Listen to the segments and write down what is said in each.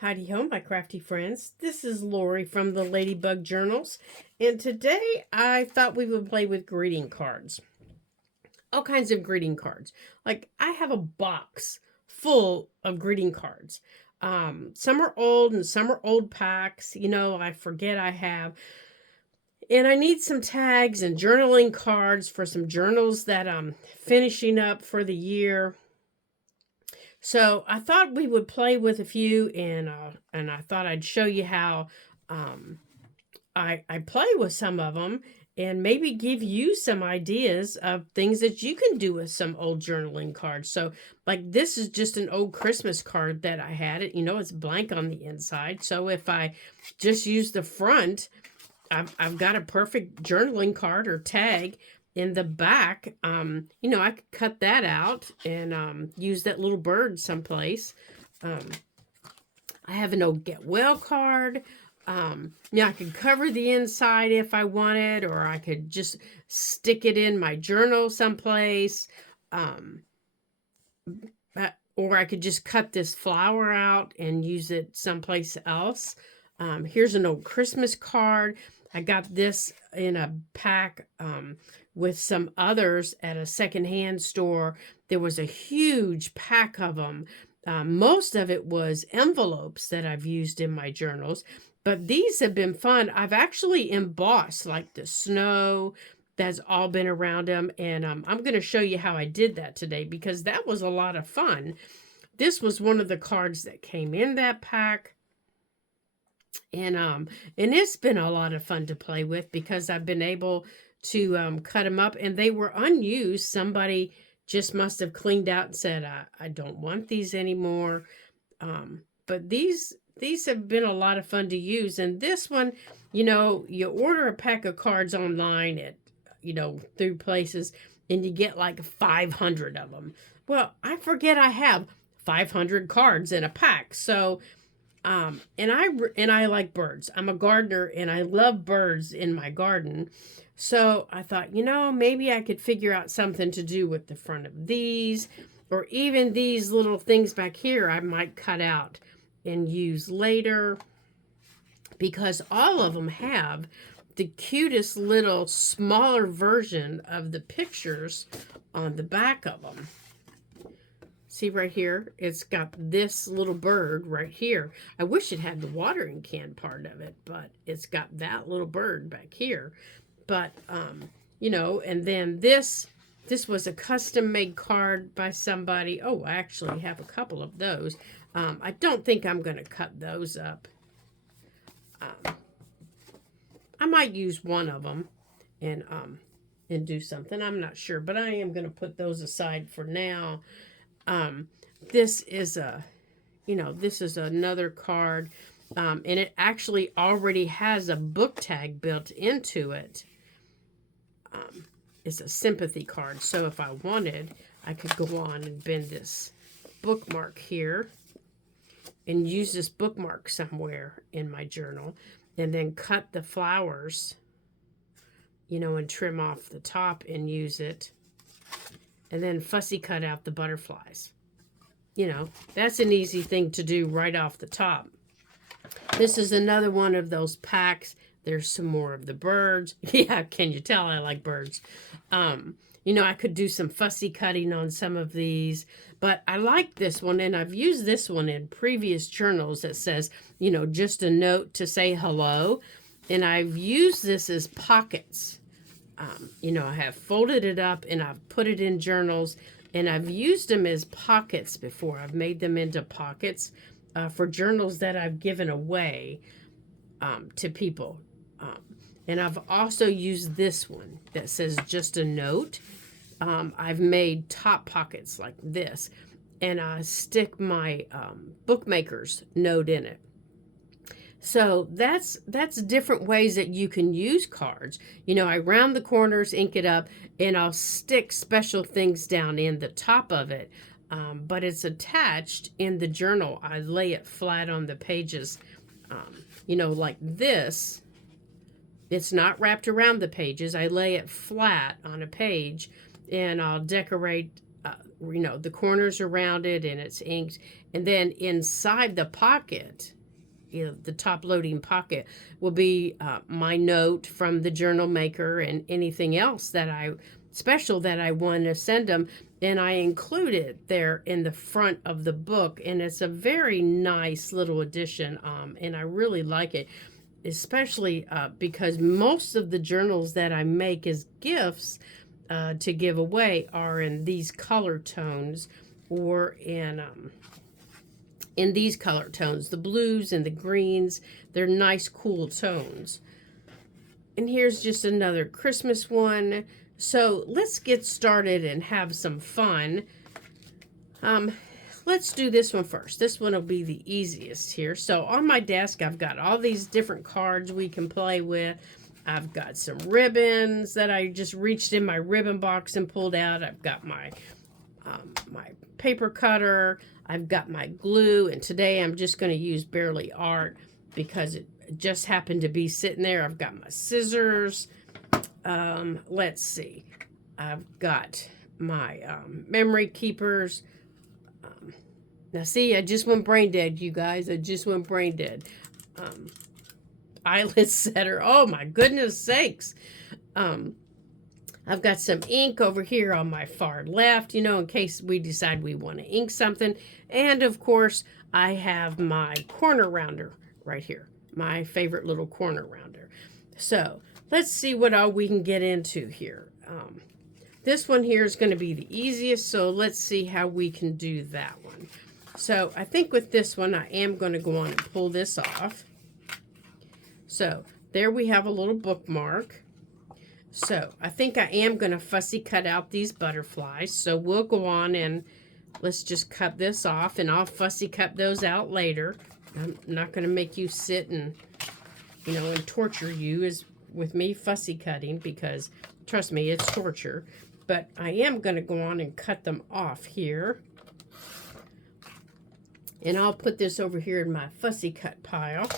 Howdy ho, my crafty friends. This is Lori from the Ladybug Journals, and today I thought we would play with greeting cards. All kinds of greeting cards. Like, I have a box full of greeting cards. Some are old and some are old packs. I forget I have. And I need some tags and journaling cards for some journals that I'm finishing up for the year. So I thought we would play with a few, and I thought I'd show you how um, I play with some of them, and maybe give you some ideas of things that you can do with some old journaling cards. So, like, this is just an old Christmas card that I had. It's blank on the inside. So if I just use the front, I've got a perfect journaling card or tag. In the back, I could cut that out and use that little bird someplace. I have an old Get Well card. I could cover the inside if I wanted, or I could just stick it in my journal someplace. Or I could just cut this flower out and use it someplace else. Here's an old Christmas card. I got this in a pack with some others at a secondhand store. There was a huge pack of them. Most of it was envelopes that I've used in my journals, but these have been fun. I've actually embossed like the snow that's all been around them, and I'm going to show you how I did that today because that was a lot of fun. This was one of the cards that came in that pack. And it's been a lot of fun to play with because I've been able to cut them up, and they were unused. Somebody just must have cleaned out and said, I don't want these anymore. But these have been a lot of fun to use. And this one, you order a pack of cards online at, through places, and you get like 500 of them. Well, I forget I have 500 cards in a pack. So and I like birds. I'm a gardener and I love birds in my garden. So I thought, maybe I could figure out something to do with the front of these, or even these little things back here I might cut out and use later, because all of them have the cutest little smaller version of the pictures on the back of them. See right here, it's got this little bird right here. I wish it had the watering can part of it, but it's got that little bird back here. But, and then this was a custom-made card by somebody. Oh, I actually have a couple of those. I don't think I'm going to cut those up. I might use one of them and do something. I'm not sure, but I am going to put those aside for now. This is another card, and it actually already has a book tag built into it. It's a sympathy card, so if I wanted, I could go on and bend this bookmark here and use this bookmark somewhere in my journal, and then cut the flowers, and trim off the top and use it. And then fussy cut out the butterflies. That's an easy thing to do right off the top. This is another one of those packs. There's some more of the birds. Yeah, can you tell I like birds? I could do some fussy cutting on some of these. But I like this one, and I've used this one in previous journals that says, just a note to say hello. And I've used this as pockets. I have folded it up and I've put it in journals, and I've used them as pockets before. I've made them into pockets for journals that I've given away to people. And I've also used this one that says just a note. I've made top pockets like this, and I stick my bookmaker's note in it. So that's different ways that you can use cards. I round the corners, ink it up, and I'll stick special things down in the top of it. But it's attached in the journal. I lay it flat on the pages, like this. It's not wrapped around the pages. I lay it flat on a page, and I'll decorate you know, the corners are rounded and it's inked. And then inside the pocket, you know, the top loading pocket will be my note from the journal maker and anything else that special that I want to send them. And I include it there in the front of the book. And it's a very nice little addition. And I really like it, especially because most of the journals that I make as gifts to give away are in these color tones, or in these color tones, the blues and the greens. They're nice, cool tones. And here's just another Christmas one. So let's get started and have some fun. Let's do this one first. This one will be the easiest here. So on my desk, I've got all these different cards we can play with. I've got some ribbons that I just reached in my ribbon box and pulled out. I've got my my paper cutter. I've got my glue, and today I'm just going to use Barely Art because it just happened to be sitting there. I've got my scissors. Let's see. I've got my memory keepers. Now see, I just went brain dead, you guys. I just went brain dead. Eyelid setter. Oh my goodness sakes. I've got some ink over here on my far left, you know, in case we decide we want to ink something. And of course, I have my corner rounder right here. My favorite little corner rounder. So let's see what all we can get into here. This one here is going to be the easiest, so let's see how we can do that one. So I think with this one, I am going to go on and pull this off. So there we have a little bookmark. So I think I am going to fussy cut out these butterflies. So we'll go on and let's just cut this off, and I'll fussy cut those out later. I'm not going to make you sit and, you know, and torture you with me fussy cutting, because trust me, it's torture. But I am going to go on and cut them off here. And I'll put this over here in my fussy cut pile.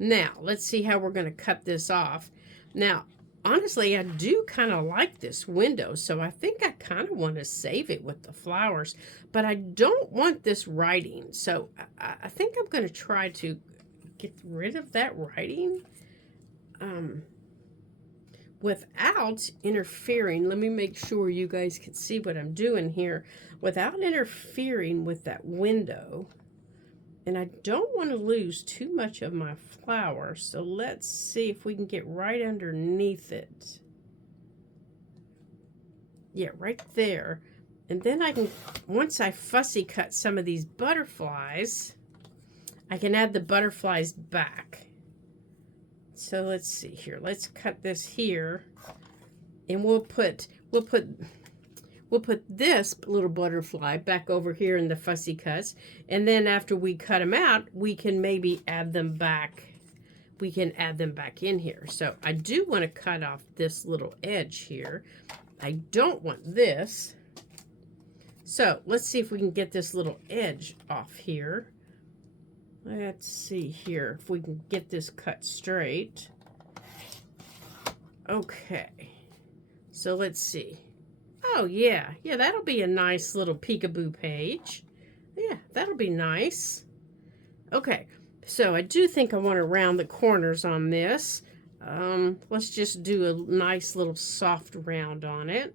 Now, let's see how we're going to cut this off. Now, honestly, I do kind of like this window, so I think I kind of want to save it with the flowers. But I don't want this writing, so I think I'm going to try to get rid of that writing without interfering. Let me make sure you guys can see what I'm doing here. Without interfering with that window. And I don't want to lose too much of my flower, so let's see if we can get right underneath it. Yeah, right there. And then I can, once I fussy cut some of these butterflies, I can add the butterflies back. So let's see here. Let's cut this here, and we'll put this little butterfly back over here in the fussy cuts. And then after we cut them out, we can maybe add them back. We can add them back in here. So I do want to cut off this little edge here. I don't want this. So let's see if we can get this little edge off here. Let's see here if we can get this cut straight. Okay. So let's see. Oh, yeah. Yeah, that'll be a nice little peekaboo page. Yeah, that'll be nice. Okay, so I do think I want to round the corners on this. Let's just do a nice little soft round on it.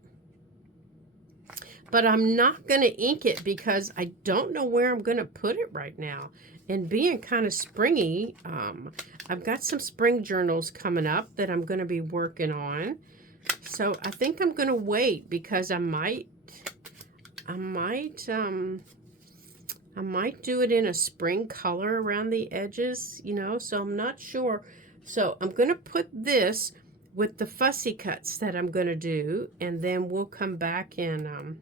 But I'm not going to ink it because I don't know where I'm going to put it right now. And being kind of springy, I've got some spring journals coming up that I'm going to be working on. So I think I'm going to wait because I might do it in a spring color around the edges, you know, so I'm not sure. So I'm going to put this with the fussy cuts that I'm going to do, and then we'll come back and,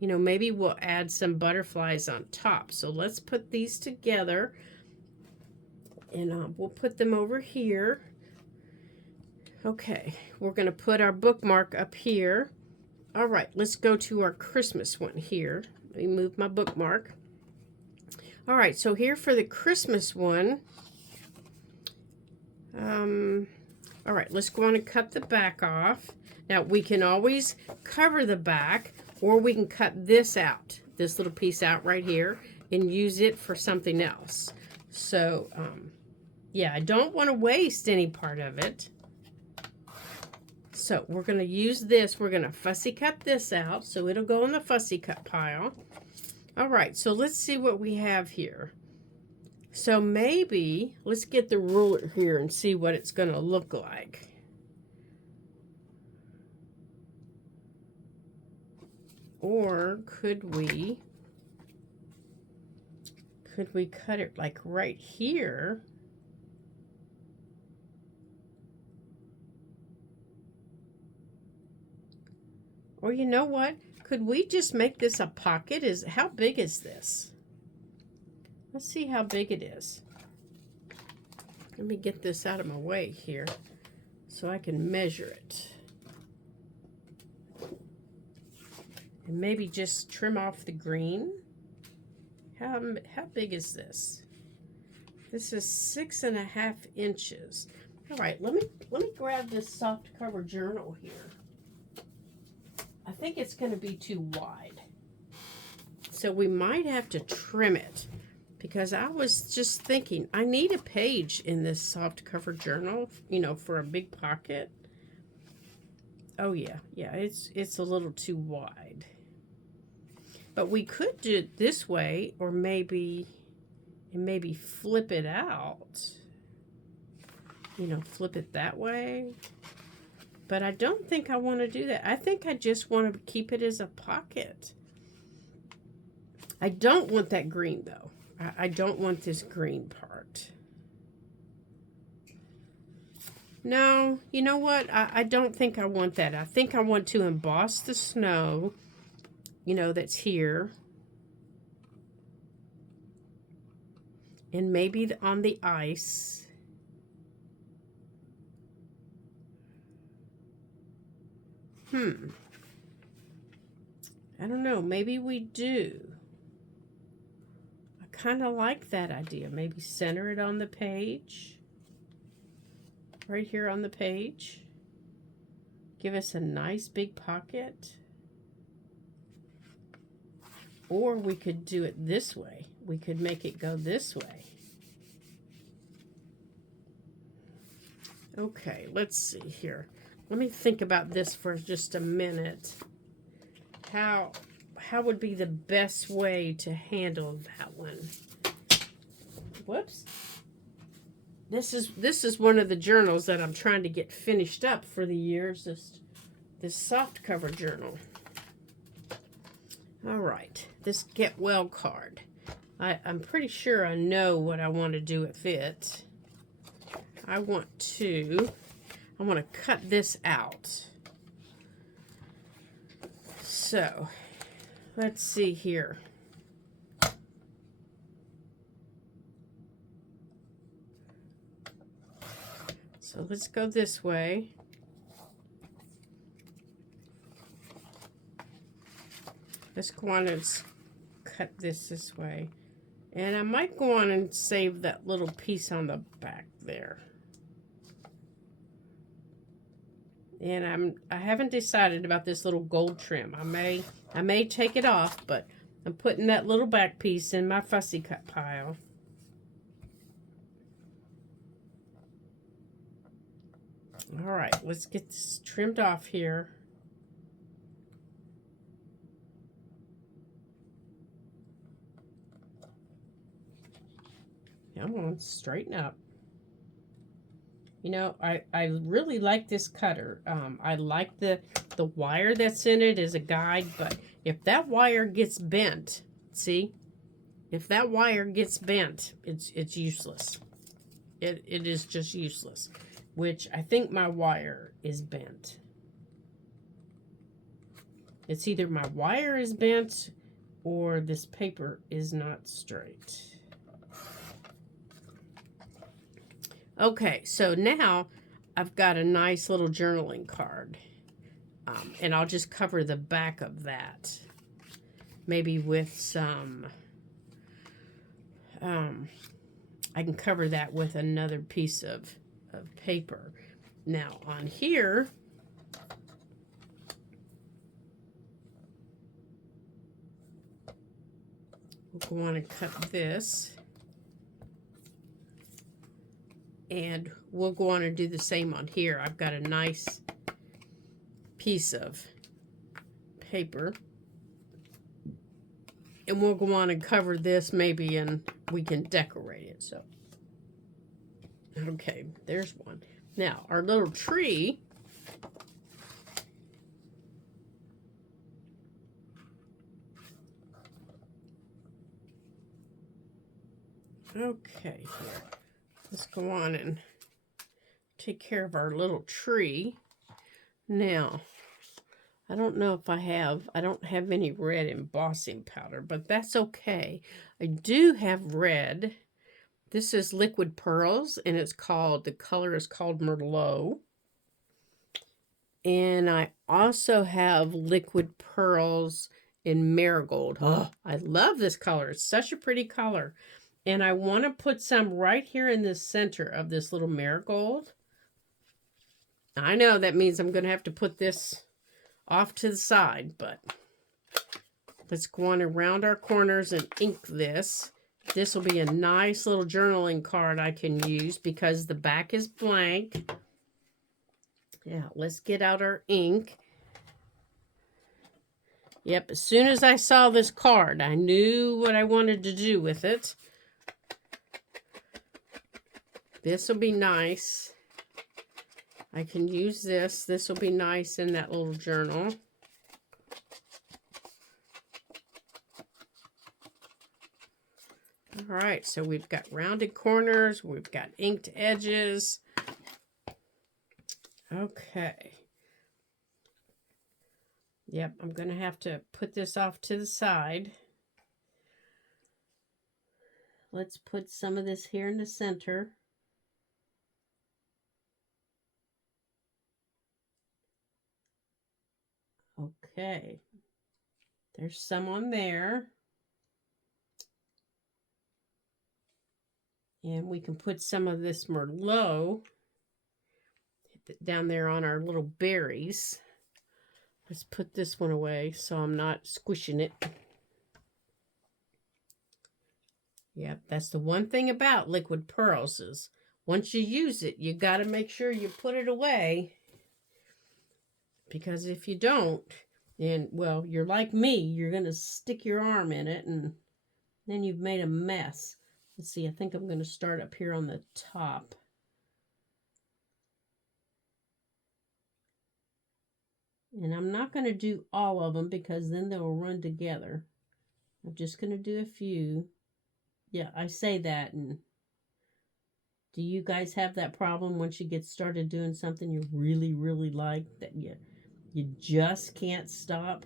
you know, maybe we'll add some butterflies on top. So let's put these together, and we'll put them over here. Okay, we're going to put our bookmark up here. All right, let's go to our Christmas one here. Let me move my bookmark. All right, so here for the Christmas one. All right, let's go on and cut the back off. Now, we can always cover the back Or we can cut this out, this little piece out right here, and use it for something else. So, yeah, I don't want to waste any part of it. So we're going to use this. We're going to fussy cut this out, so it'll go in the fussy cut pile. All right, so let's see what we have here. So maybe, let's get the ruler here and see what it's going to look like. Or could we cut it like right here? Or you know what? Could we just make this a pocket? How big is this? Let's see how big it is. Let me get this out of my way here so I can measure it. And maybe just trim off the green. How big is this? This is 6.5 inches. All right, let me grab this soft cover journal here. I think it's going to be too wide. So we might have to trim it, because I was just thinking I need a page in this soft cover journal, you know, for a big pocket. Oh yeah, it's a little too wide. But we could do it this way, or maybe flip it out. You know, flip it that way. But I don't think I want to do that. I think I just want to keep it as a pocket. I don't want that green, though. I don't want this green part. No, you know what? I don't think I want that. I think I want to emboss the snow, you know, that's here. And maybe on the ice. I don't know. Maybe we do. I kind of like that idea. Maybe center it on the page. Right here on the page. Give us a nice big pocket. Or we could do it this way. We could make it go this way. Okay, let's see here. Let me think about this for just a minute. How would be the best way to handle that one? Whoops. This is one of the journals that I'm trying to get finished up for the years. This soft cover journal. All right, this get well card. I'm pretty sure I know what I want to do with it. I want to cut this out. So, let's see here. So let's go this way. Let's go on and cut this way. And I might go on and save that little piece on the back there. And I haven't decided about this little gold trim. I may take it off, but I'm putting that little back piece in my fussy cut pile. All right, let's get this trimmed off here. Come on, straighten up. You know, I really like this cutter. I like the wire that's in it as a guide, but if that wire gets bent, see? If that wire gets bent, it's useless. It is just useless, which I think my wire is bent. It's either my wire is bent or this paper is not straight. Okay, so now I've got a nice little journaling card. And I'll just cover the back of that. Maybe with some... I can cover that with another piece of paper. Now, on here... we'll go on and cut this. And we'll go on and do the same on here. I've got a nice piece of paper. And we'll go on and cover this maybe, and we can decorate it. So, okay, there's one. Now, our little tree. Okay, here. Let's go on and take care of our little tree. Now, I don't know if I don't have any red embossing powder, but that's okay. I do have red. This is Liquid Pearls, and the color is called Merlot. And I also have Liquid Pearls in Marigold. Oh, I love this color. It's such a pretty color. And I want to put some right here in the center of this little marigold. I know that means I'm going to have to put this off to the side, but let's go on around our corners and ink this. This will be a nice little journaling card I can use because the back is blank. Yeah, let's get out our ink. Yep, as soon as I saw this card, I knew what I wanted to do with it. This will be nice. I can use this. This will be nice in that little journal. All right, so we've got rounded corners. We've got inked edges. Okay. Yep, I'm going to have to put this off to the side. Let's put some of this here in the center. Okay, there's some on there. And we can put some of this Merlot down there on our little berries. Let's put this one away so I'm not squishing it. Yep, that's the one thing about Liquid Pearls is once you use it, you got to make sure you put it away. Because if you don't, then, well, you're like me. You're going to stick your arm in it, and then you've made a mess. Let's see, I think I'm going to start up here on the top. And I'm not going to do all of them because then they'll run together. I'm just going to do a few. Yeah, I say that, and do you guys have that problem once you get started doing something you really, really like that you just can't stop?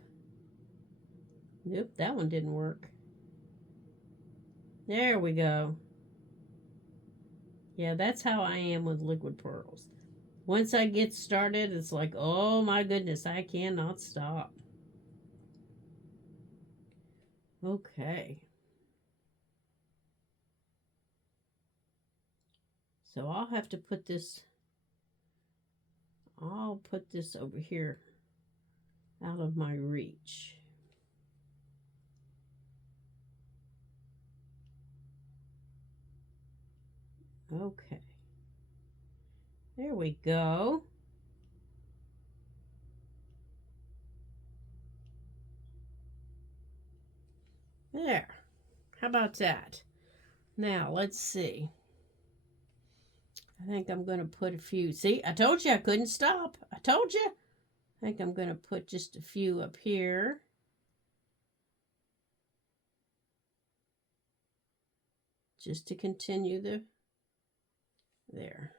Nope, that one didn't work. There we go. Yeah, that's how I am with Liquid Pearls. Once I get started, it's like, oh my goodness, I cannot stop. Okay. So I'll have to put this, I'll put this over here out of my reach. Okay. There we go. There. How about that? Now, let's see. I think I'm going to put a few. See, I told you I couldn't stop. I told you. I think I'm going to put just a few up here. Just to continue there.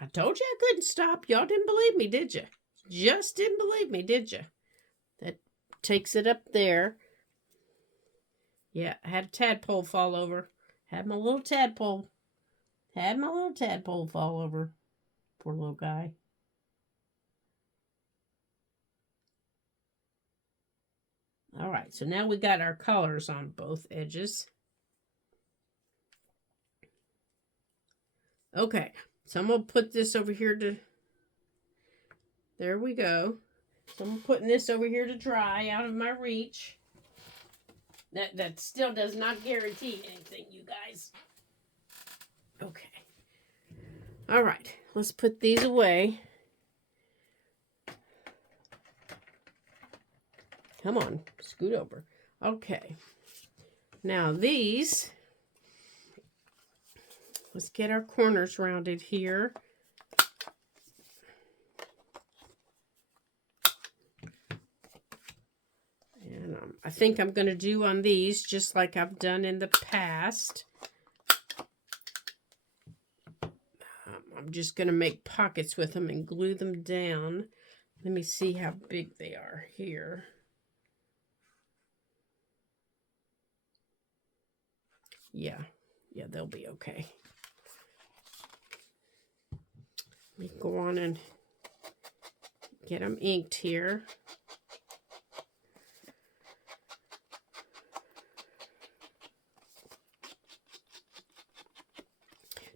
I told you I couldn't stop. Y'all didn't believe me, did you? Just didn't believe me, did you? That takes it up there. Yeah, I had a tadpole fall over. Had my little tadpole fall over. Poor little guy. All right, so now we got our colors on both edges. Okay, so I'm going to put this over here to, there we go. So I'm putting this over here to dry out of my reach. That still does not guarantee anything, you guys. Okay. All right. Let's put these away. Come on. Scoot over. Okay. Now these, let's get our corners rounded here. And I think I'm going to do on these just like I've done in the past. I'm just going to make pockets with them and glue them down. Let me see how big they are here. Yeah, they'll be okay. Let me go on and get them inked here.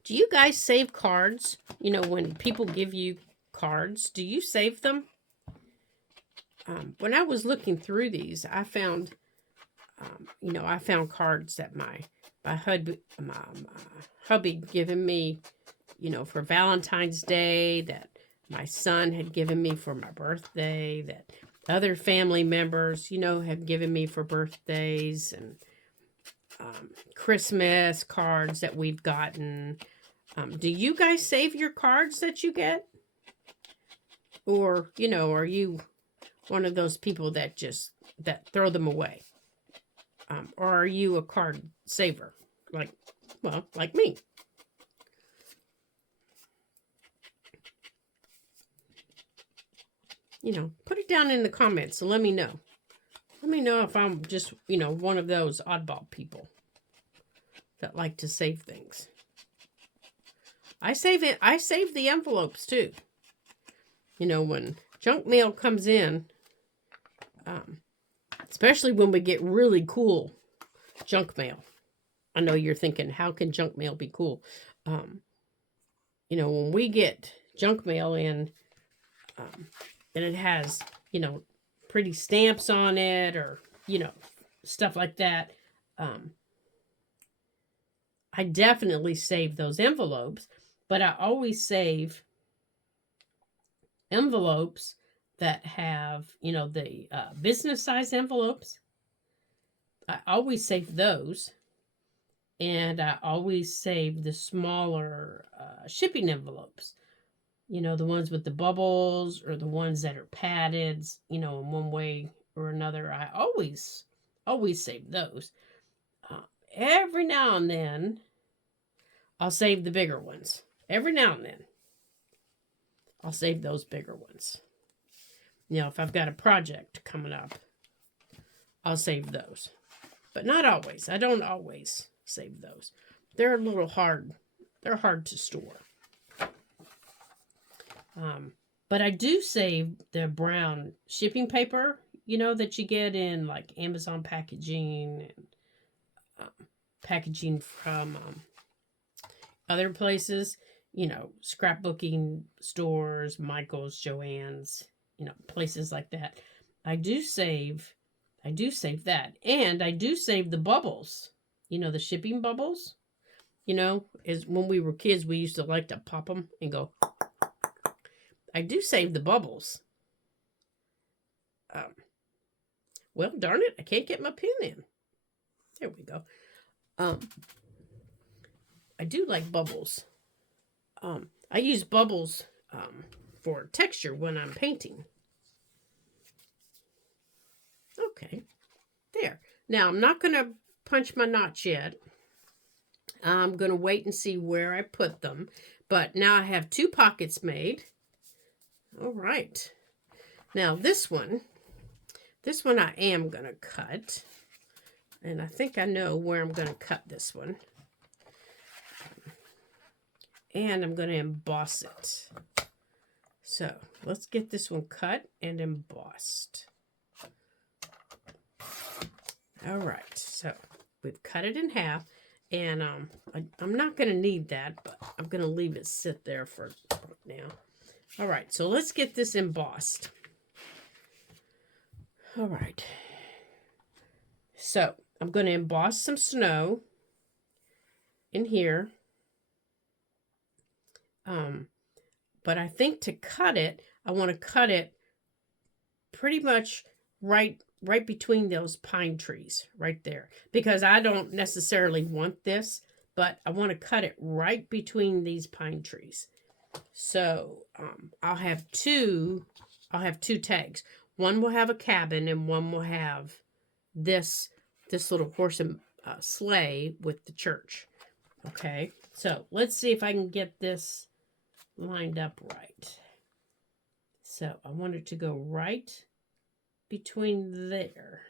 Do you guys save cards? You know, when people give you cards, do you save them? When I was looking through these, I found, I found cards that my hubby given me, for Valentine's Day, that my son had given me for my birthday, that other family members, have given me for birthdays, and Christmas cards that we've gotten. Do you guys save your cards that you get? Or, are you one of those people that throw them away? Or are you a card saver? Like me. Put it down in the comments and let me know. Let me know if I'm just, one of those oddball people that like to save things. I save it. I save the envelopes too. When junk mail comes in, especially when we get really cool junk mail. I know you're thinking, how can junk mail be cool? When we get junk mail in, and it has, pretty stamps on it, or, stuff like that, I definitely save those envelopes, but I always save envelopes that have, the business size envelopes. I always save those. And I always save the smaller shipping envelopes. The ones with the bubbles, or the ones that are padded, in one way or another. I always save those. Every now and then, I'll save the bigger ones. Every now and then, I'll save those bigger ones. If I've got a project coming up, I'll save those. But not always. I don't always save those. They're a little hard. They're hard to store. But I do save the brown shipping paper, that you get in like Amazon packaging, and packaging from other places, scrapbooking stores, Michael's, Joann's, places like that. I do save that. And I do save the bubbles, the shipping bubbles. Is when we were kids, we used to like to pop them and go. I do save the bubbles. Well, darn it, I can't get my pen in. There we go. I do like bubbles. I use bubbles for texture when I'm painting. Okay, there. Now, I'm not going to punch my knots yet. I'm going to wait and see where I put them. But now I have 2 pockets made. All right. Now this one I am going to cut. And I think I know where I'm going to cut this one. And I'm going to emboss it. So let's get this one cut and embossed. All right. So we've cut it in half. And I'm not going to need that, but I'm going to leave it sit there for now. All right, so let's get this embossed. All right. So I'm going to emboss some snow in here. But I think to cut it, I want to cut it pretty much right between those pine trees right there, because I don't necessarily want this, but I want to cut it right between these pine trees. So I'll have two tags. One will have a cabin and one will have this little horse and sleigh with the church. Okay, so let's see if I can get this lined up right. So I want it to go right between there.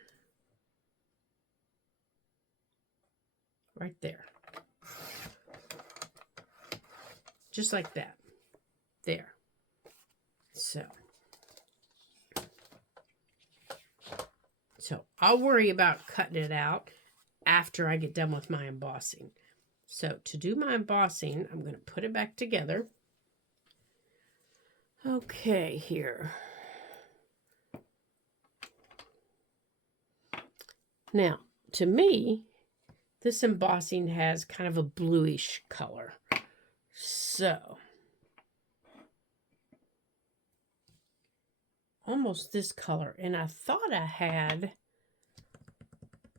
Right there. Just like that. There. So I'll worry about cutting it out after I get done with my embossing. So to do my embossing, I'm going to put it back together. Okay, here. Now, to me, this embossing has kind of a bluish color. So, almost this color. And I thought I had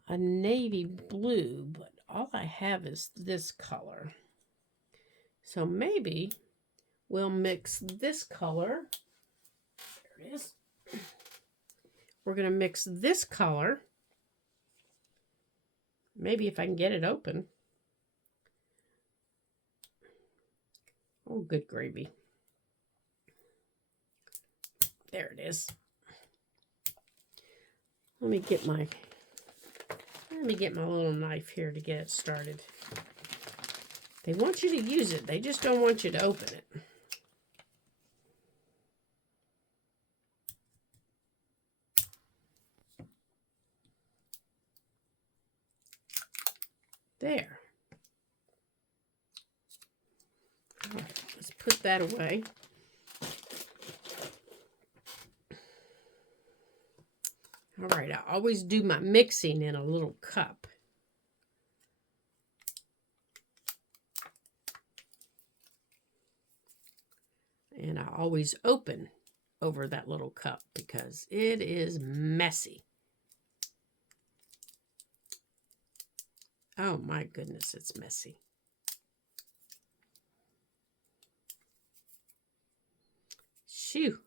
a navy blue, but all I have is this color. So maybe we'll mix this color. There it is. We're going to mix this color. Maybe if I can get it open. Oh, good gravy. There it is. Let me get my little knife here to get it started. They want you to use it. They just don't want you to open it. There. All right, let's put that away. All right, I always do my mixing in a little cup. And I always open over that little cup because it is messy. Oh my goodness, it's messy. Shoo.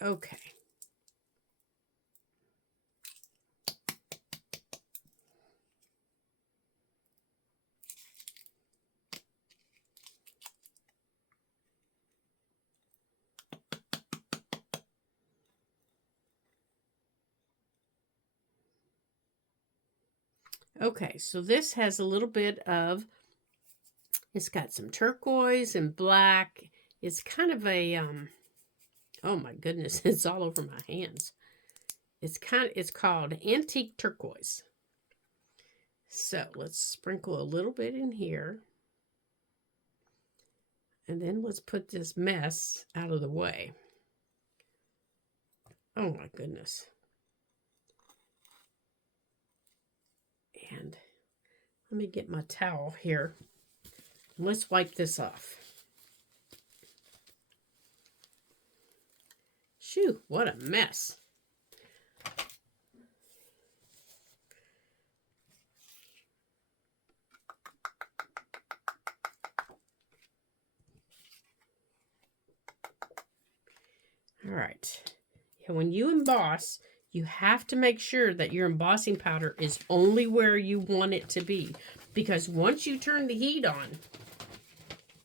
Okay. Okay, so this has a little bit of, it's got some turquoise and black. It's kind of a, oh my goodness, it's all over my hands. It's called antique turquoise. So let's sprinkle a little bit in here. And then let's put this mess out of the way. Oh my goodness. And let me get my towel here. Let's wipe this off. Shoo, what a mess. All right. And when you emboss, you have to make sure that your embossing powder is only where you want it to be. Because once you turn the heat on,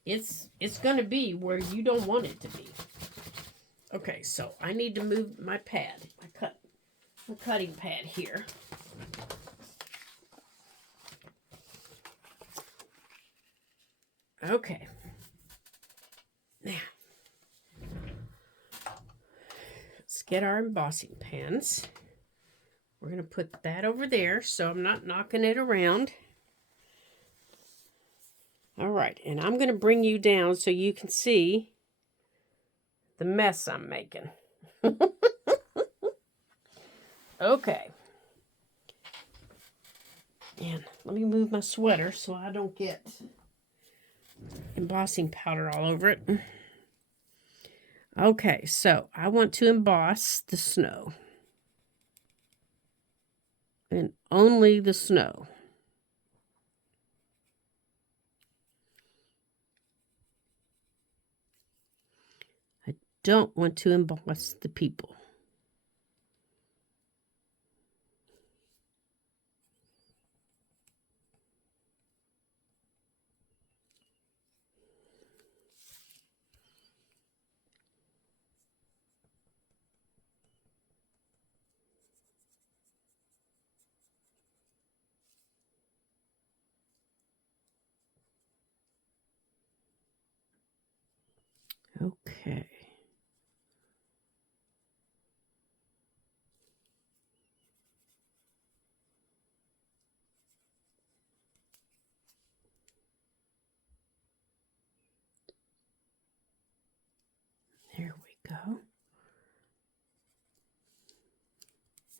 it's going to be where you don't want it to be. Okay, so I need to move my pad, my cutting pad here. Okay. Now, let's get our embossing pens. We're going to put that over there so I'm not knocking it around. All right, and I'm going to bring you down so you can see the mess I'm making. Okay. And let me move my sweater so I don't get embossing powder all over it. Okay, so I want to emboss the snow. And only the snow. I don't want to emboss the people. Okay. There we go.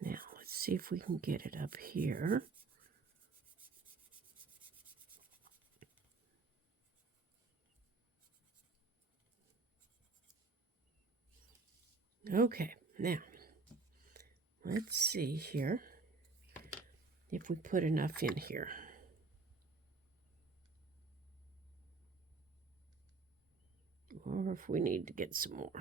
Now, let's see if we can get it up here. Okay, now, let's see here if we put enough in here. Or if we need to get some more.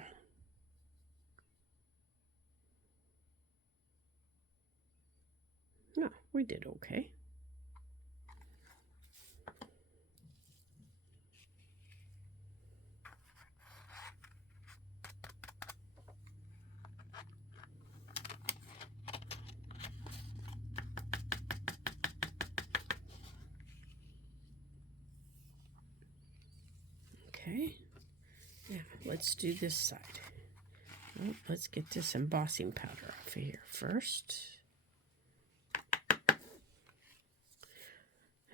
No, we did okay. Okay, now let's do this side. Oh, let's get this embossing powder off of here first.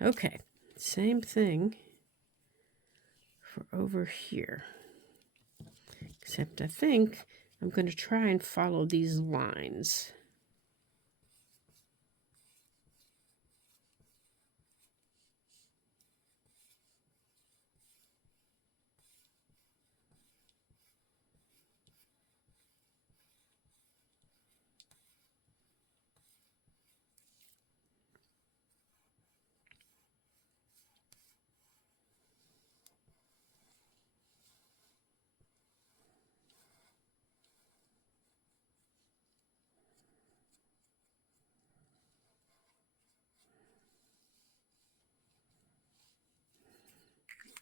Okay, same thing for over here. Except I think I'm going to try and follow these lines.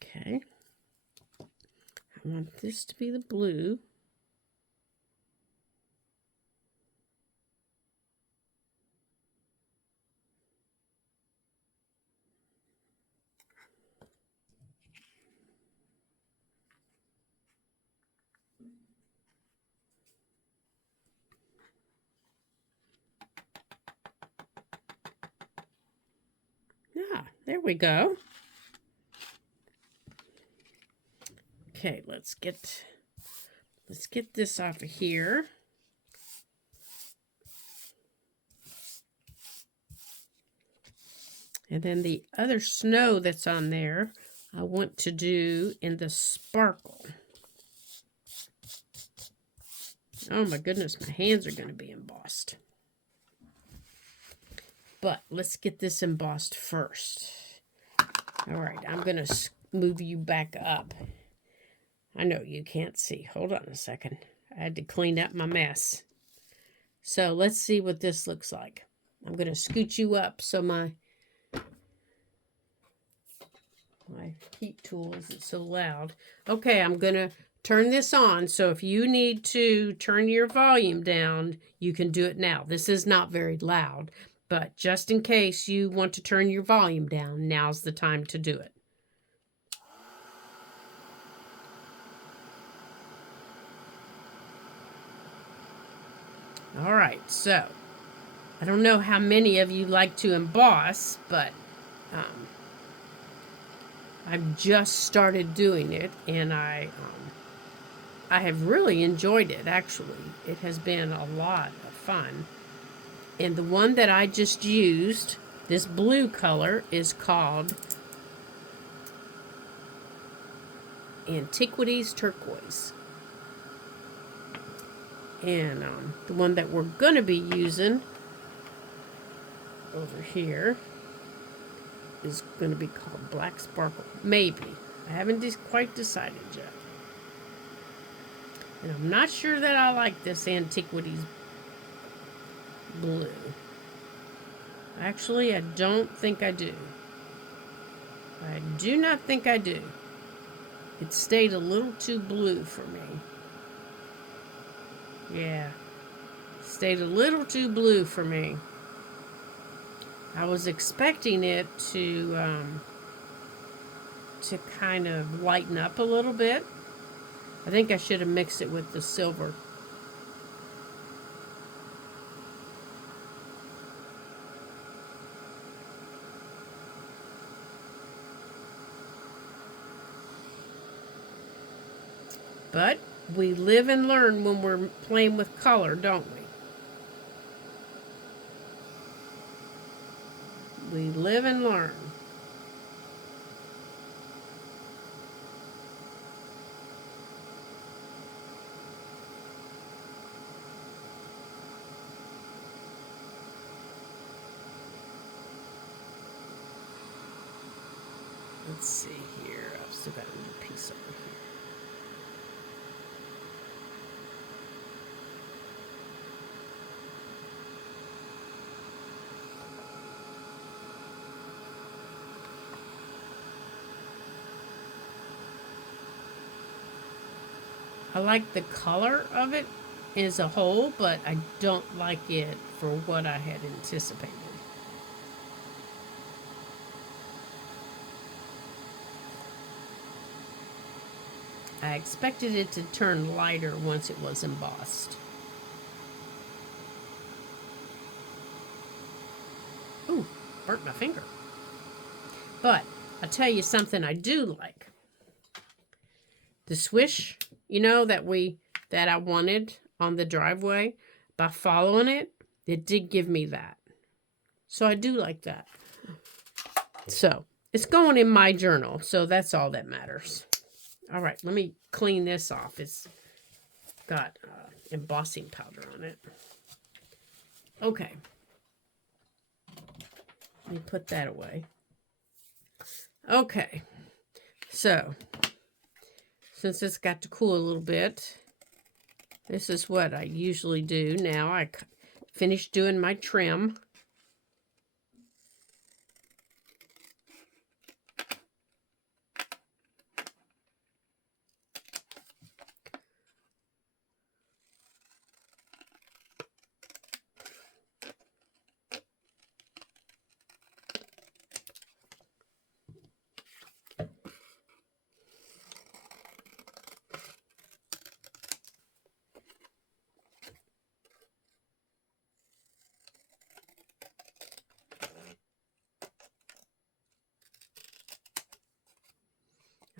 Okay. I want this to be the blue. Ah, there we go. Okay, let's get this off of here. And then the other snow that's on there, I want to do in the sparkle. Oh my goodness, my hands are going to be embossed. But let's get this embossed first. All right, I'm going to move you back up. I know you can't see. Hold on a second. I had to clean up my mess. So let's see what this looks like. I'm going to scoot you up so my heat tool isn't so loud. Okay, I'm going to turn this on. So if you need to turn your volume down, you can do it now. This is not very loud, but just in case you want to turn your volume down, now's the time to do it. All right, so I don't know how many of you like to emboss, but I've just started doing it, and I I have really enjoyed it, actually. It has been a lot of fun. And the one that I just used, this blue color, is called Antiquities Turquoise. And the one that we're going to be using over here is going to be called Black Sparkle. Maybe. I haven't quite decided yet. And I'm not sure that I like this Antiquities blue. Actually, I don't think I do. I do not think I do. It stayed a little too blue for me. Yeah. Stayed a little too blue for me. I was expecting it to kind of lighten up a little bit. I think I should have mixed it with the silver. But we live and learn when we're playing with color, don't we? We live and learn. Let's see here. I've still got a little piece over here. I like the color of it as a whole, but I don't like it for what I had anticipated. I expected it to turn lighter once it was embossed. Ooh, burnt my finger. But I'll tell you something I do like. The swish, you know, that I wanted on the driveway, by following it, it did give me that. So I do like that. So it's going in my journal, so that's all that matters. All right, let me clean this off. It's got embossing powder on it. Okay. Let me put that away. Okay. So, since it's got to cool a little bit, this is what I usually do. Now I finished doing my trim.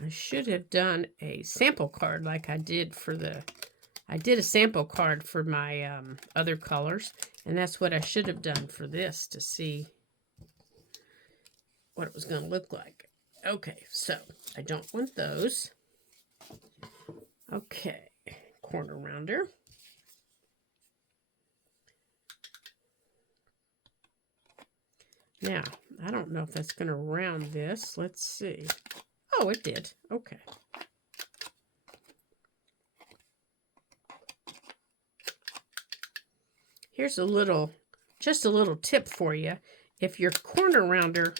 I should have done a sample card like I did for I did a sample card for my other colors, and that's what I should have done for this to see what it was going to look like. Okay, so I don't want those. Okay, corner rounder. Now, I don't know if that's going to round this. Let's see. Oh, it did. Okay. Here's just a little tip for you. If your corner rounder,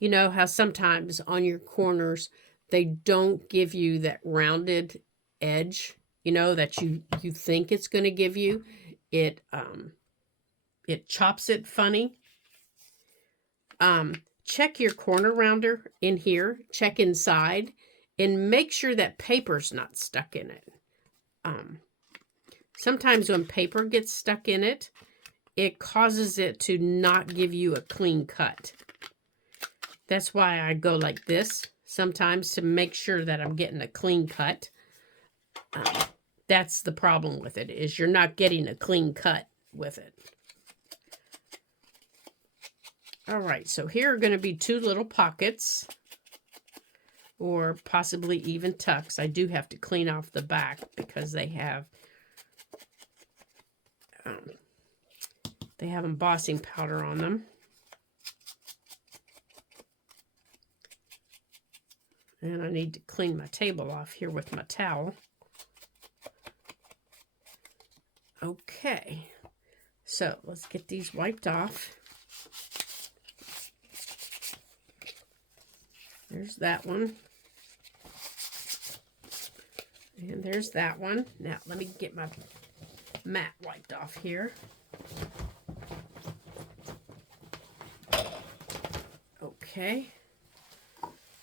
you know how sometimes on your corners, they don't give you that rounded edge, you know, that you think it's going to give you. It chops it funny. Check your corner rounder in here, check inside, and make sure that paper's not stuck in it. Sometimes when paper gets stuck in it, it causes it to not give you a clean cut. That's why I go like this sometimes to make sure that I'm getting a clean cut. Um, that's the problem with it, is you're not getting a clean cut with it. All right, so here are going to be 2 little pockets, or possibly even tucks. I do have to clean off the back because they have embossing powder on them. And I need to clean my table off here with my towel. Okay, so let's get these wiped off. There's that one. And there's that one. Now, let me get my mat wiped off here. Okay.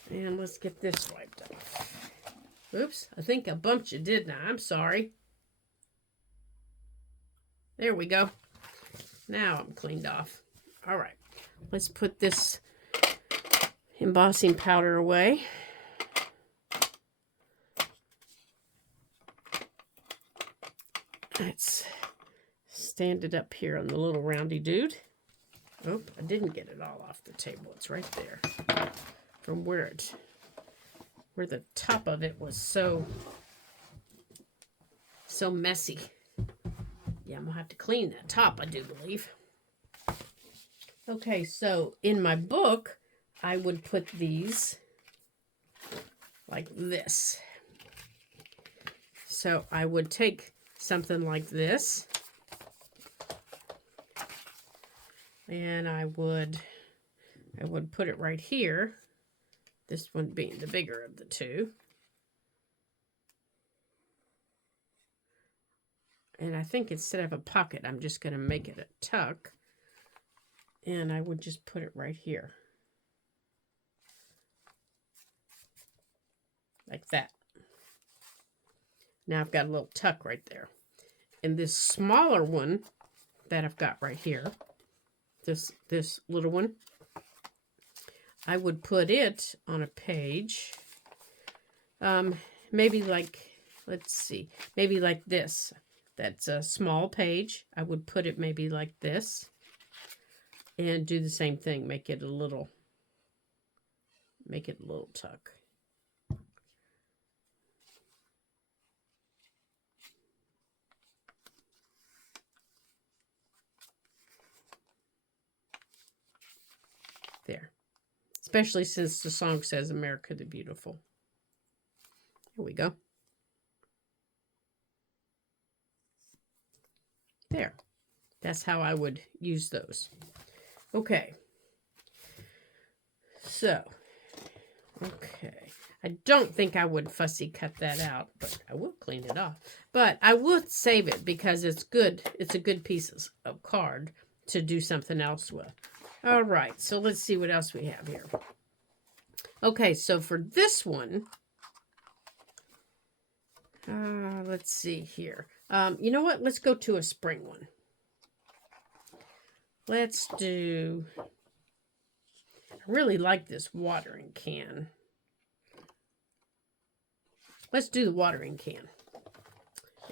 And let's get this wiped off. Oops, I think I bumped you, didn't I? I'm sorry. There we go. Now I'm cleaned off. All right, let's put this embossing powder away. Let's stand it up here on the little roundy dude. Oh, I didn't get it all off the table. It's right there. From where the top of it was so messy. Yeah, I'm gonna have to clean that top, I do believe. Okay, so in my book, I would put these like this. So I would take something like this, and I would put it right here. This one being the bigger of the 2. And I think instead of a pocket, I'm just going to make it a tuck. And I would just put it right here. Like that. Now I've got a little tuck right there. And this smaller one that I've got right here, this little one, I would put it on a page, maybe like, let's see, maybe like this. That's a small page. I would put it maybe like this and do the same thing. Make it a little tuck. There. Especially since the song says America the Beautiful. Here we go. There. That's how I would use those. Okay. So, okay. I don't think I would fussy cut that out, but I will clean it off. But I would save it because it's good. It's a good piece of card to do something else with. All right, so let's see what else we have here. Okay, so for this one, let's see here. You know what? Let's go to a spring one. Let's do, I really like this watering can. Let's do the watering can.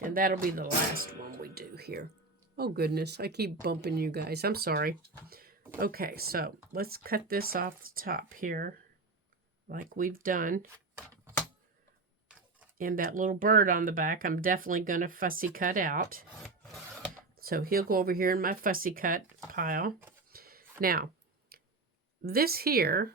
And that'll be the last one we do here. Oh, goodness, I keep bumping you guys. I'm sorry. Okay, so let's cut this off the top here, like we've done. And that little bird on the back, I'm definitely going to fussy cut out. So he'll go over here in my fussy cut pile. Now, this here,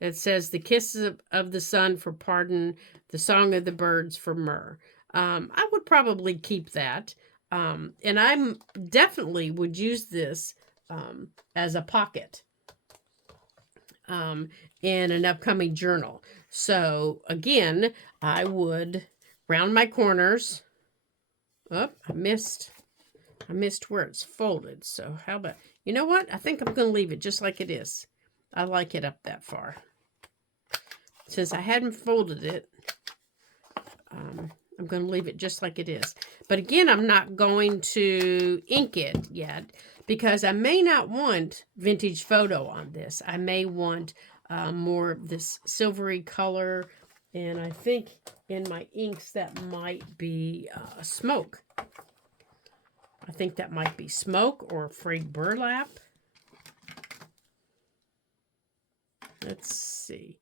it says the kisses of the sun for pardon, the song of the birds for myrrh. I would probably keep that. And I definitely would use this as a pocket in an upcoming journal. So again, I would round my corners. Oh, I missed where it's folded. So how about, you know what? I think I'm going to leave it just like it is. I like it up that far. Since I hadn't folded it, I'm going to leave it just like it is. But again, I'm not going to ink it yet because I may not want vintage photo on this. I may want more of this silvery color And I think in my inks that might be smoke. I think that might be smoke or frayed burlap. Let's see.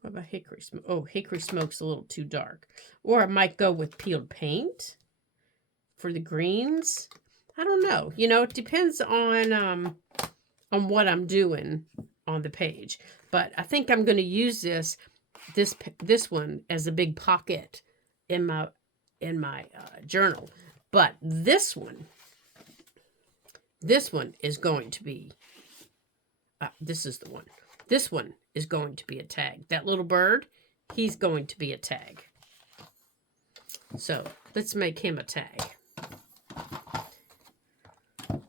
What about hickory smoke? Oh, hickory smoke's a little too dark. Or I might go with peeled paint for the greens. I don't know. You know, it depends on what I'm doing on the page. But I think I'm going to use this one as a big pocket in my journal. But this one is going to be this is the one. This one is going to be a tag. That little bird, he's going to be a tag. So let's make him a tag.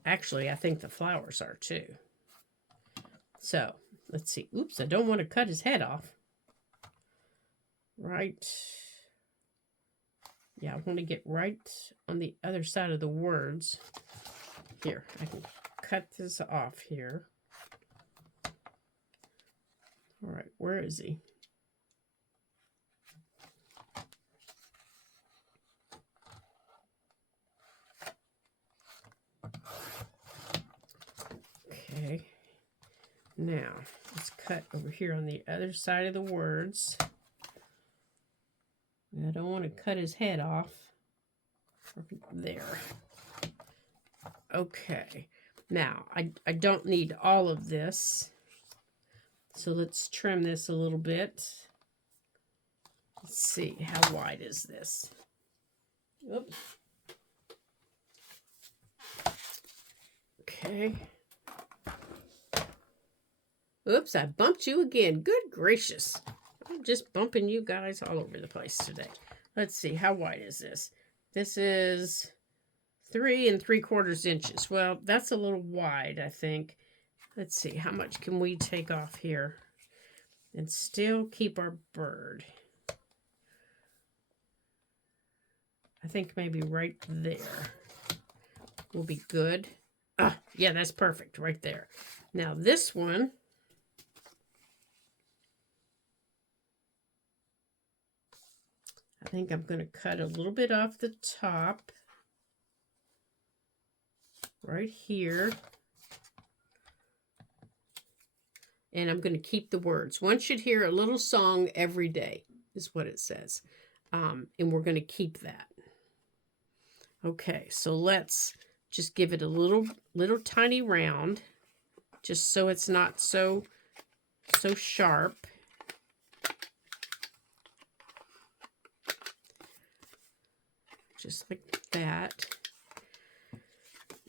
Actually, I think the flowers are too. So let's see. Oops, I don't want to cut his head off. Right. Yeah, I want to get right on the other side of the words. Here, I can cut this off here. All right, where is he? Okay. Now, let's cut over here on the other side of the words. I don't want to cut his head off. There. Okay. Now, I don't need all of this. So let's trim this a little bit. Let's see, how wide is this? Oops. Okay. Oops, I bumped you again. Good gracious. I'm just bumping you guys all over the place today. Let's see, how wide is this? This is 3 3/4 inches. Well, that's a little wide, I think. Let's see, how much can we take off here and still keep our bird? I think maybe right there will be good. Ah, yeah, that's perfect right there. Now this one, I think I'm going to cut a little bit off the top right here. And I'm going to keep the words. One should hear a little song every day, is what it says. And we're going to keep that. Okay, so let's just give it a little tiny round, just so it's not so sharp. Just like that.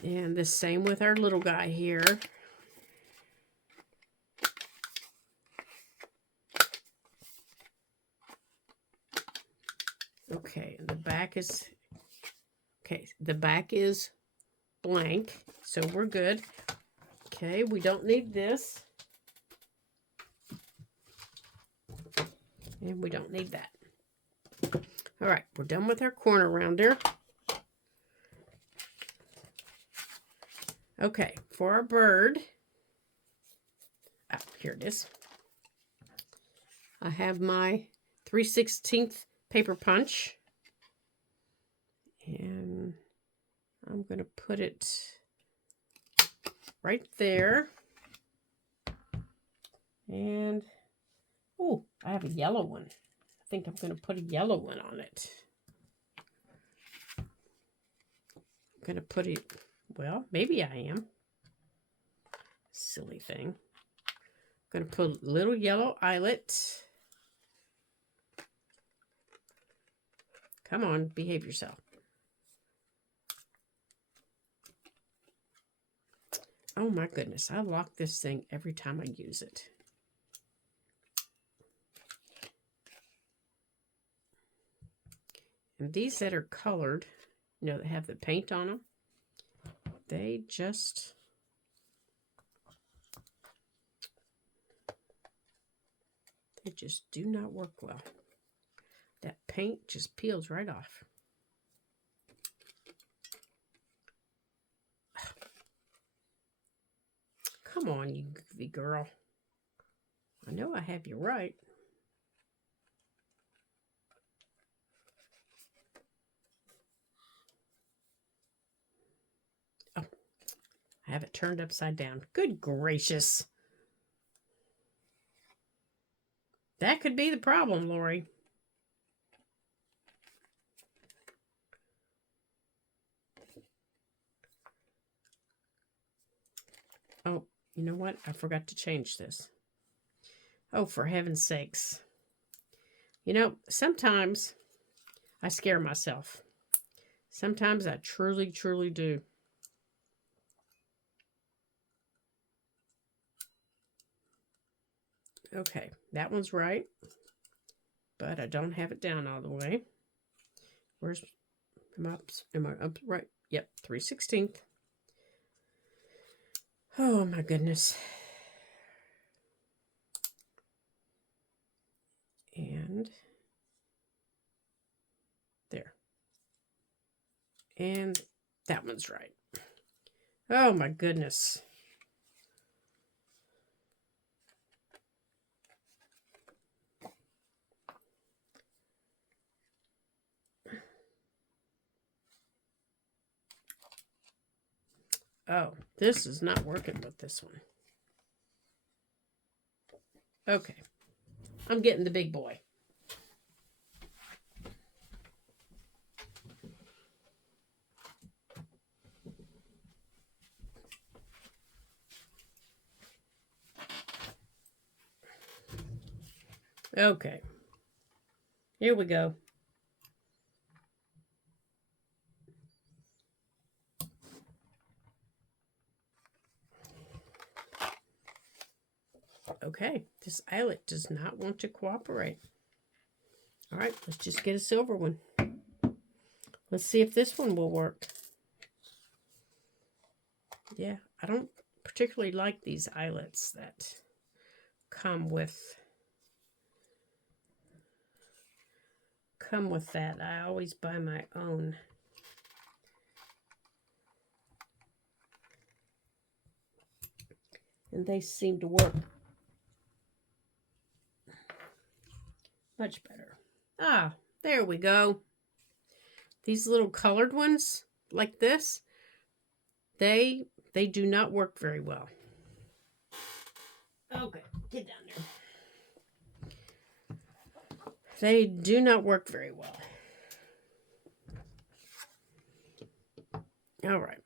And the same with our little guy here. Okay, and the back is, okay, the back is blank, so we're good. Okay, we don't need this. And we don't need that. All right, we're done with our corner rounder. Okay, for our bird, here it is. I have my 3/16 paper punch. And I'm going to put it right there. And, oh, I have a yellow one. I think I'm going to put a yellow one on it. I'm going to put it, well, maybe I am. Silly thing. I'm going to put a little yellow eyelet. Come on, behave yourself. Oh my goodness, I lock this thing every time I use it. And these that are colored, you know, that have the paint on them, they just do not work well. That paint just peels right off. Come on, you goofy girl. I know I have you right. have it turned upside down. Good gracious. That could be the problem, Lori. Oh, you know what? I forgot to change this. Oh, for heaven's sakes. You know, sometimes I scare myself. Sometimes I truly, truly do. Okay, that one's right. But I don't have it down all the way. Where's, am I up right? Yep, 3/16. Oh my goodness. And there. And that one's right. Oh my goodness. Oh, this is not working with this one. Okay. I'm getting the big boy. Okay. Here we go. Okay, this eyelet does not want to cooperate. All right, let's just get a silver one. Let's see if this one will work. Yeah, I don't particularly like these eyelets that come with that. I always buy my own. And they seem to work much better. Ah, there we go. These little colored ones like this, they do not work very well. Okay, get down there. They do not work very well. All right.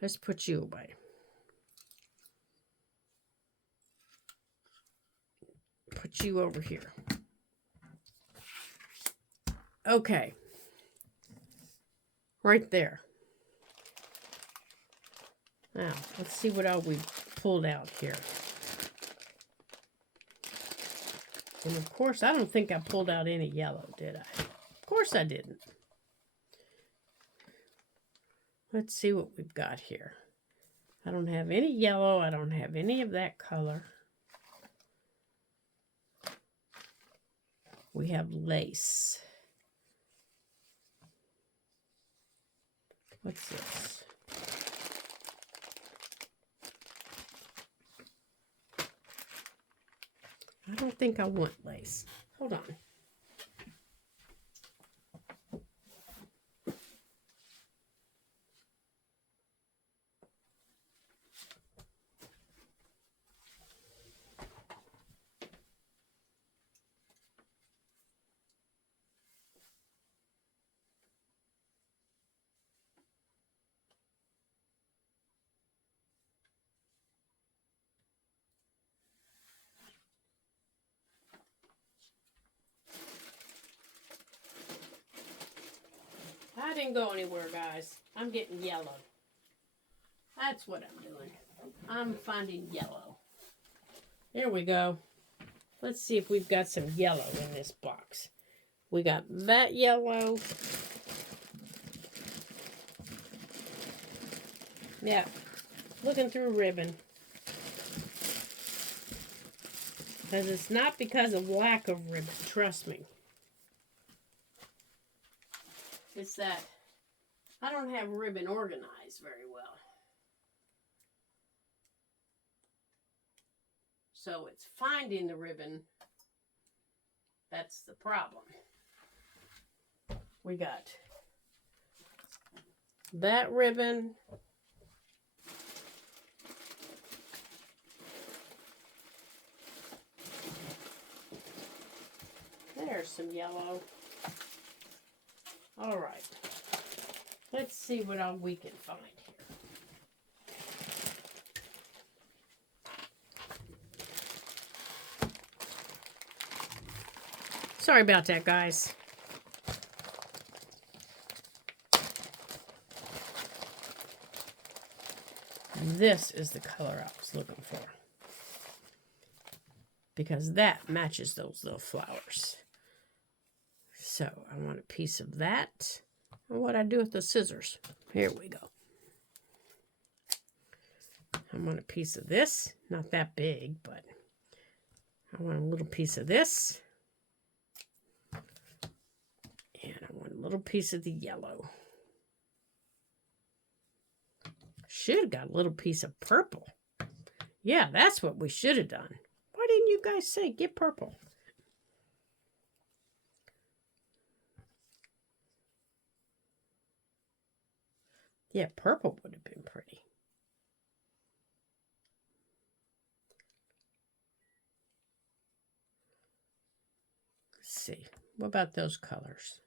Let's put you away. Put you over here. Okay. Right there. Now, let's see what all we pulled out here. And of course, I don't think I pulled out any yellow, did I? Of course I didn't. Let's see what we've got here. I don't have any yellow. I don't have any of that color. We have lace. What's this? I don't think I want lace. Hold on. I didn't go anywhere, guys. I'm getting yellow. That's what I'm doing. I'm finding yellow. There we go. Let's see if we've got some yellow in this box. We got that yellow. Yeah, looking through ribbon. Because it's not because of lack of ribbon, trust me. It's that I don't have ribbon organized very well. So it's finding the ribbon that's the problem. We got that ribbon, There's some yellow. All right. Let's see what all we can find here. Sorry about that, guys. This is the color I was looking for, because that matches those little flowers. So I want a piece of that. And what I do with the scissors. Here we go. I want a piece of this. Not that big, but I want a little piece of this. And I want a little piece of the yellow. Should have got a little piece of purple. Yeah, that's what we should have done. Why didn't you guys say get purple? Yeah, purple would have been pretty. Let's see. What about those colors?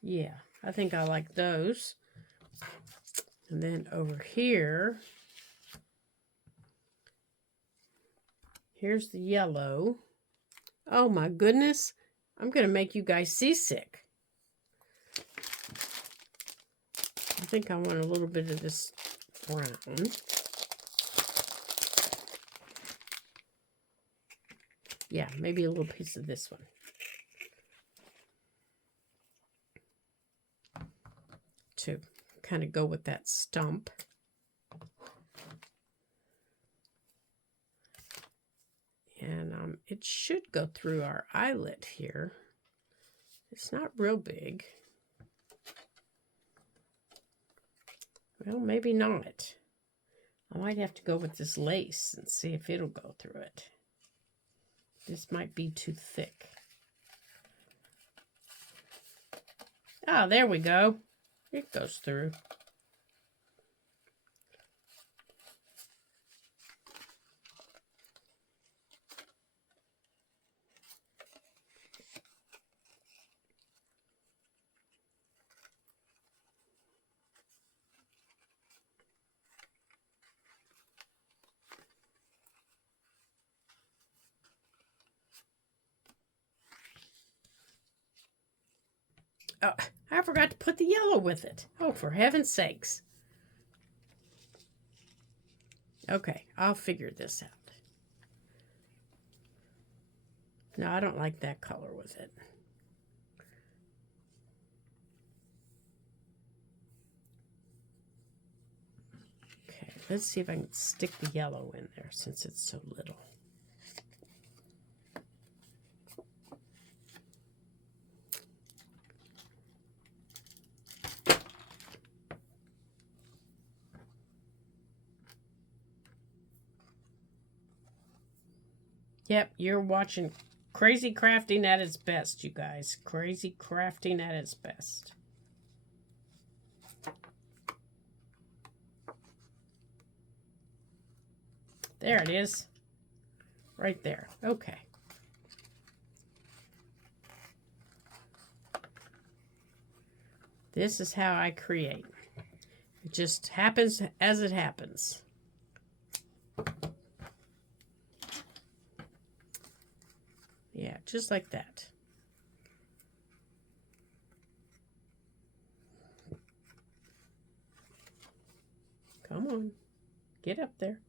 Yeah, I think I like those. And then over here, here's the yellow. Oh my goodness, I'm going to make you guys seasick. I think I want a little bit of this brown. Yeah, maybe a little piece of this one. To kind of go with that stump. And it should go through our eyelet here. It's not real big. Well, maybe not. I might have to go with this lace and see if it'll go through it. This might be too thick. Ah, there we go. It goes through. Oh, I forgot to put the yellow with it. Oh, for heaven's sakes. Okay, I'll figure this out. No, I don't like that color with it. Okay, let's see if I can stick the yellow in there since it's so little. Yep, you're watching Crazy Crafting at its best, you guys. Crazy Crafting at its best. There it is. Right there. Okay. This is how I create. It just happens as it happens. Yeah, just like that. Come on. Get up there.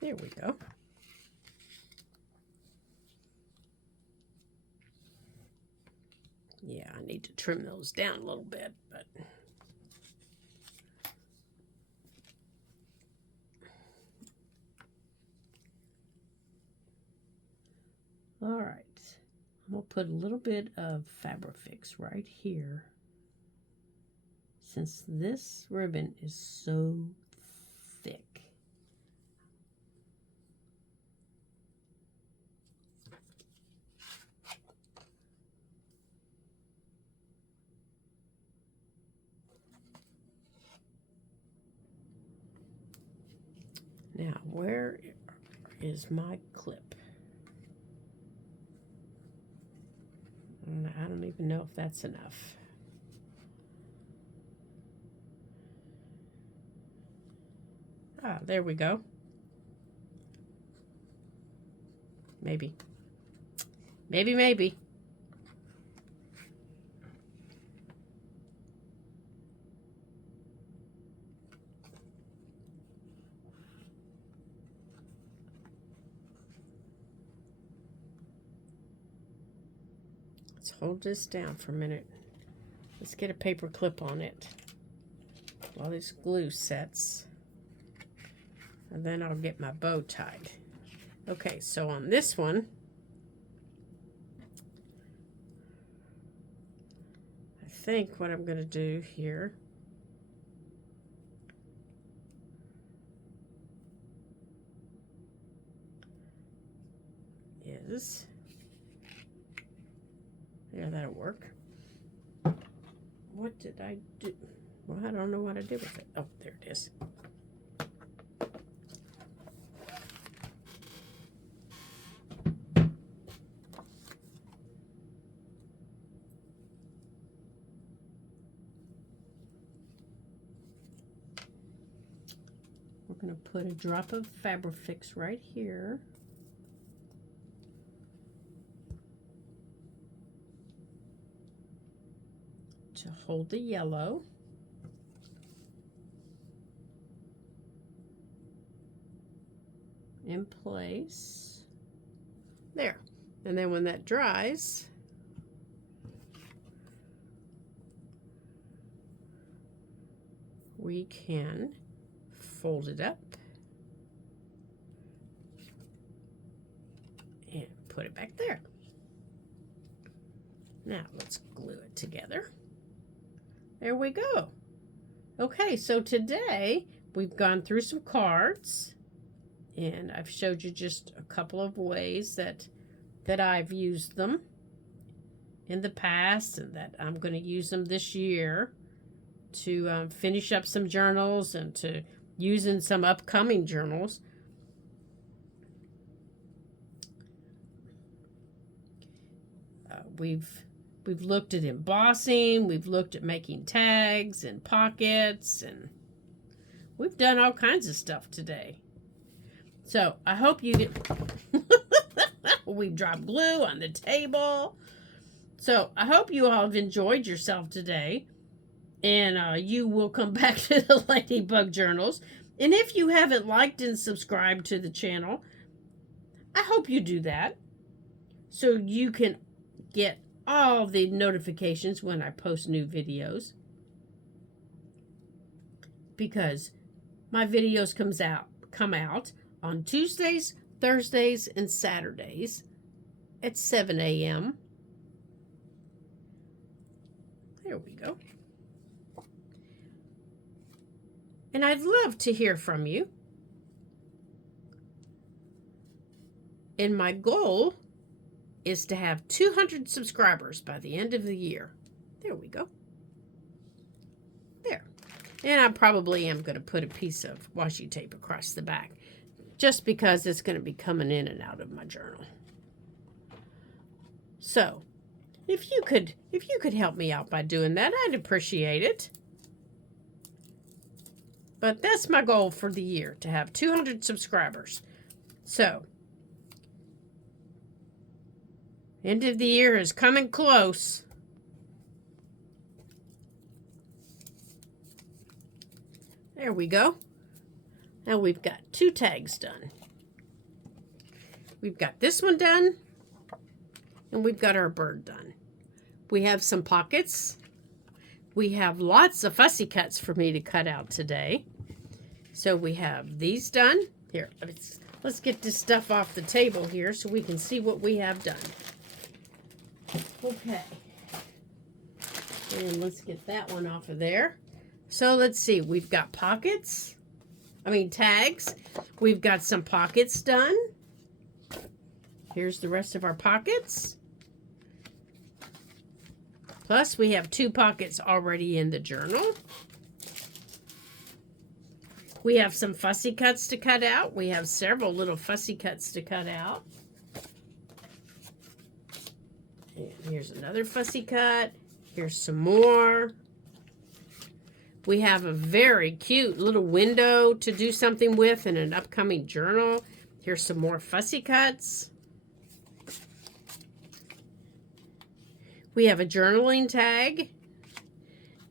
There we go. Yeah, I need to trim those down a little bit, but... All right. I'm going to put a little bit of Fabrifix right here. Since this ribbon is so thick. Now, where is my clip? I don't even know if that's enough. Ah, there we go. Maybe. Maybe. Let's hold this down for a minute. Let's get a paper clip on it while this glue sets. And then I'll get my bow tied. Okay, so on this one, I think what I'm going to do here is, yeah, that'll work. What did I do? Well, I don't know what I did with it. Oh, there it is. We're going to put a drop of Fabrifix right here. To hold the yellow. In place. There. And then when that dries, we can fold it up and put it back there. Now let's glue it together. There we go. Okay, so today we've gone through some cards and I've showed you just a couple of ways that I've used them in the past and that I'm going to use them this year to finish up some journals and to use in some upcoming journals. We've looked at embossing, we've looked at making tags and pockets, and we've done all kinds of stuff today. So I hope you get, we've dropped glue on the table. So I hope you all have enjoyed yourself today, and you will come back to the Ladybug Journals. And if you haven't liked and subscribed to the channel, I hope you do that so you can get all the notifications when I post new videos, because my videos come out on Tuesdays, Thursdays, and Saturdays at 7 a.m. There we go. And I'd love to hear from you. And my goal is to have 200 subscribers by the end of the year. There we go. There. And I probably am going to put a piece of washi tape across the back, just because it's going to be coming in and out of my journal. So, if you could help me out by doing that, I'd appreciate it. But that's my goal for the year, to have 200 subscribers. So, end of the year is coming close. There we go. Now we've got 2 tags done. We've got this one done, and we've got our bird done. We have some pockets. We have lots of fussy cuts for me to cut out today. So we have these done. Here, let's get this stuff off the table here so we can see what we have done. Okay. And let's get that one off of there. So let's see. We've got tags. We've got some pockets done. Here's the rest of our pockets. Plus, we have 2 pockets already in the journal. We have some fussy cuts to cut out. We have several little fussy cuts to cut out. And here's another fussy cut. Here's some more. We have a very cute little window to do something with in an upcoming journal. Here's some more fussy cuts. We have a journaling tag.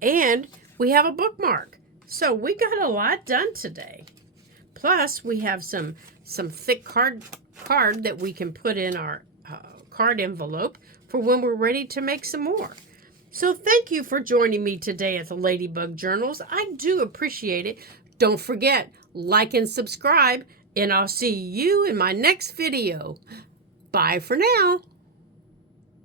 And we have a bookmark. So we got a lot done today. Plus, we have some thick card that we can put in our card envelope for when we're ready to make some more. So thank you for joining me today at the Ladybug Journals. I do appreciate it. Don't forget, like and subscribe, and I'll see you in my next video. Bye for now.